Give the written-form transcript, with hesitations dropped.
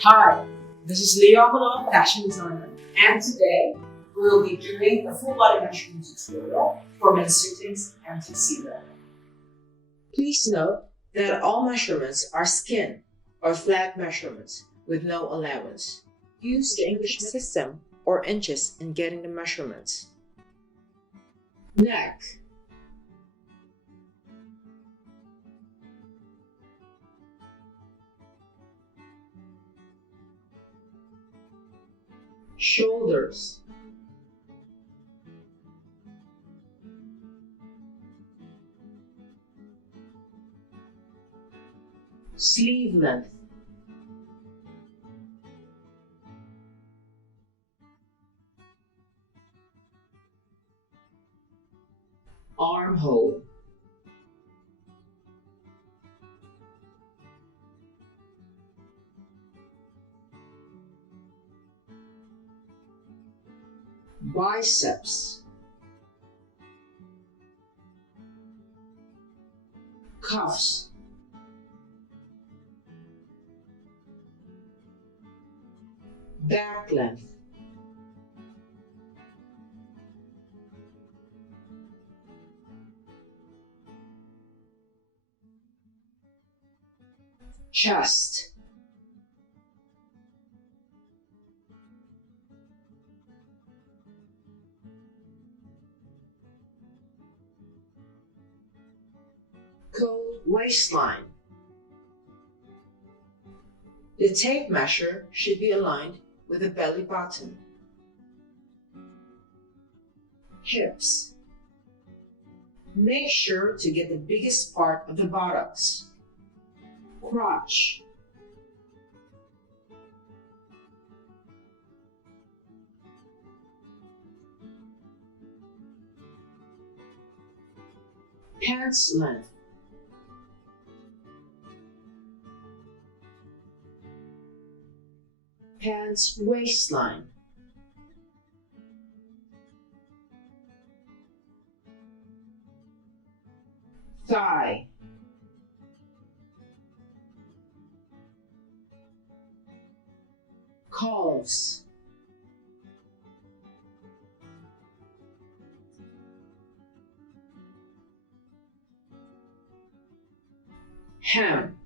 Hi, this is Almodal, fashion designer, and today we will be doing a full body measurement tutorial for men's suitings and tuxedo. Please note that all measurements are skin or flat measurements with no allowance. Use the English system or inches in getting the measurements. Neck, shoulders, sleeve length, armhole, biceps, cuffs, back length, chest, coat waistline. The tape measure should be aligned with the belly button. Hips. Make sure to get the biggest part of the buttocks. Crotch. Pants length. Pants waistline. Thigh. Calves. Hem.